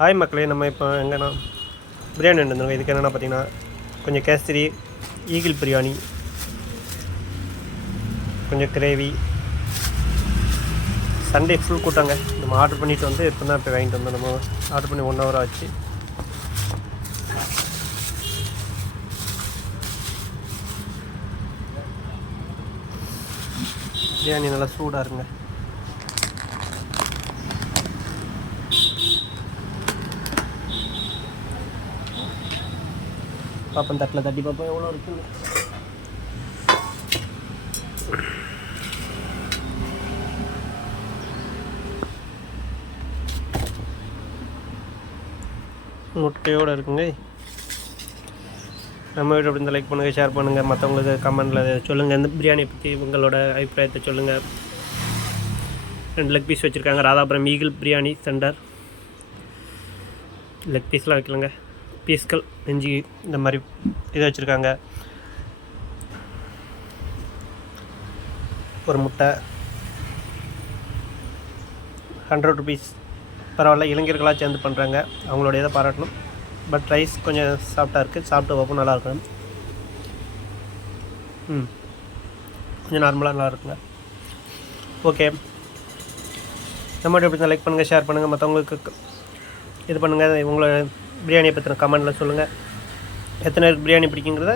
Hi மக்களே, நம்ம இப்போ எங்கன்னா பிரியாணி இருந்துருங்க. இதுக்கு என்னென்னா பார்த்தீங்கன்னா கொஞ்சம் கேசரி, ஈகிள் பிரியாணி, கொஞ்சம் கிரேவி. Sunday full கூட்டாங்க. நம்ம ஆர்டர் பண்ணிவிட்டு வந்து இப்போ தான் இப்போ வாங்கிட்டு வந்தோம். நம்ம ஆர்டர் பண்ணி 1 hour ஆச்சு. பிரியாணி நல்லா சூடாக இருங்க. பாப்பன் தட்டில் தட்டி பார்ப்போம் எவ்வளோ இருக்குன்னு. முட்டையோடு இருக்குங்க. நம்ம வீடு அப்படி இந்த லைக் பண்ணுங்கள், ஷேர் பண்ணுங்கள், மற்றவங்களுக்கு கமெண்டில் சொல்லுங்கள். இந்த பிரியாணியை பற்றி உங்களோட அபிப்பிராயத்தை சொல்லுங்கள். 2 லெக் பீஸ் வச்சுருக்காங்க. Radhapuram eagle biryani centre. Leg பீஸ்லாம் வைக்கலங்க, பீஸ்கள் நெஞ்சு இந்த மாதிரி இதை வச்சுருக்காங்க. ஒரு முட்டை 100 rupees. பரவாயில்ல, இளைஞர்களாக சேர்ந்து பண்ணுறாங்க. அவங்களோட இதை பாராட்டணும். பட் ரைஸ் கொஞ்சம் சாஃப்டாக இருக்குது. சாப்பிட்டு பார்ப்போம், நல்லா இருக்கணும். கொஞ்சம் நார்மலாக நல்லா இருக்குங்க. ஓகே, நம்ம எப்படி தான் லைக் பண்ணுங்கள், ஷேர் பண்ணுங்கள், மற்றவங்களுக்கு இது பண்ணுங்கள். உங்களை பிரியாணியை பற்றின கமெண்டில் சொல்லுங்கள். எத்தனை பேருக்கு பிரியாணி பிடிக்குங்கிறத